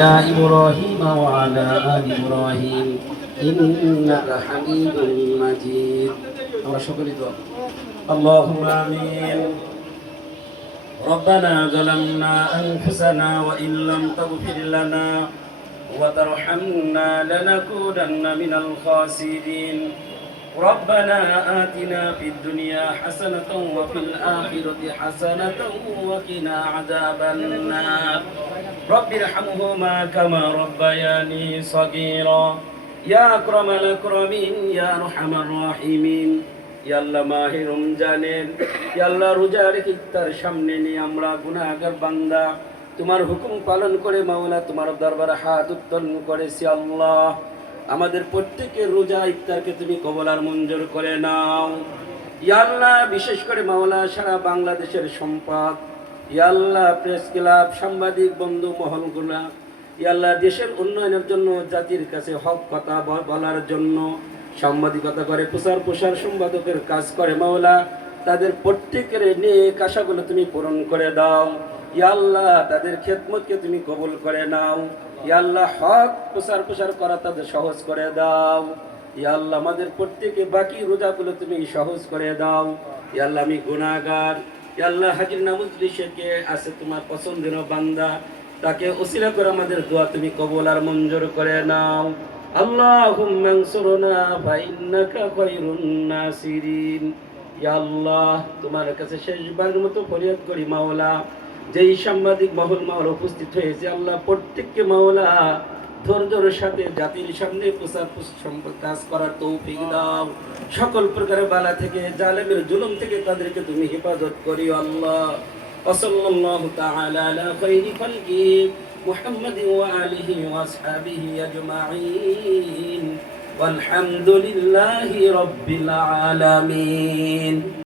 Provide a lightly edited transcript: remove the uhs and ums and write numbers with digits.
إبراهيم وعلى آل إبراهيم إنك حميد مجيد. اللهم آمين. ربنا ظلمنا أنفسنا وإن لم تغفر لنا وترحمنا لنكونن من الخاسرين. ربنا آتنا في الدنيا حسنة وفي الآخرة حسنة وقنا عذاب النار. رب ارحمهما كما ربياني صغيرا. يا أكرم الأكرمين يا أرحم الراحمين. يا الله মাহে রমজানের ইয়া আল্লাহ রোজার ইফতার সামনে নিয়ে আমরা গুনাহগার বান্দা তোমার হুকুম পালন করে মাওলা তোমার দরবারে হাত উত্তোলন করেছি আল্লাহ। আমাদের প্রত্যেকের রোজা ইফতারকে তুমি কবুল আর মঞ্জুর করে নাও ইয়া আল্লাহ। বিশেষ করে মাওলা সারা বাংলাদেশের সম্পদ ইয়া আল্লাহ, প্রেস ক্লাব, সাংবাদিক বন্ধু মহলগুলা ইয়া আল্লাহ, দেশের উন্নয়নের জন্য, জাতির কাছে হক কথা বলার জন্য সাংবাদিকতা করে, প্রচার সম্পাদকের কাজ করে মাওলা, তাদের প্রত্যেকের নেক আশাগুলো তুমি পূরণ করে দাও ইয়া আল্লাহ। তাদের খেদমতকে তুমি কবুল করে নাও ইয়া আল্লাহ। হক প্রচার করা তাদের সহজ করে দাও ইয়া আল্লাহ। আমাদের প্রত্যেকে বাকি রোজাগুলো তুমি সহজ করে দাও ইয়া আল্লাহ। আমি গুনাহগার ইয়া আল্লাহ। হাজির নামুজলিশকে আছে তোমার পছন্দের বান্দা, তাকে ওসিলা করে আমাদের দোয়া তুমি কবুল আর মঞ্জুর করে নাও। আল্লাহুম্মা আনসুরনা ফাইন্নাকা খায়রুন নাসিরিন। ইয়া আল্লাহ, তোমার কাছে শেষবারের মতো ফরিয়াদ করি মাওলা, যেই সাংবাদিক মহল মাওলা উপস্থিত হয়েছে আল্লাহ, প্রত্যেককে মাওলা ধৈর্যের সাথে জাতির সামনে প্রচার কাজ করার তৌফিক দাও। সকল প্রকারের বালা থেকে, জালেমের জুলুম থেকে তাদেরকে তুমি হেফাজত করিও আল্লাহ। ওয়াসাল্লাল্লাহু তাআলা আলা খায়রি খালকি মুহাম্মাদিন ওয়া আলিহি ওয়া আসহাবিহি আজমাইন। ওয়ালহামদুলিল্লাহি রাব্বিল আলামিন।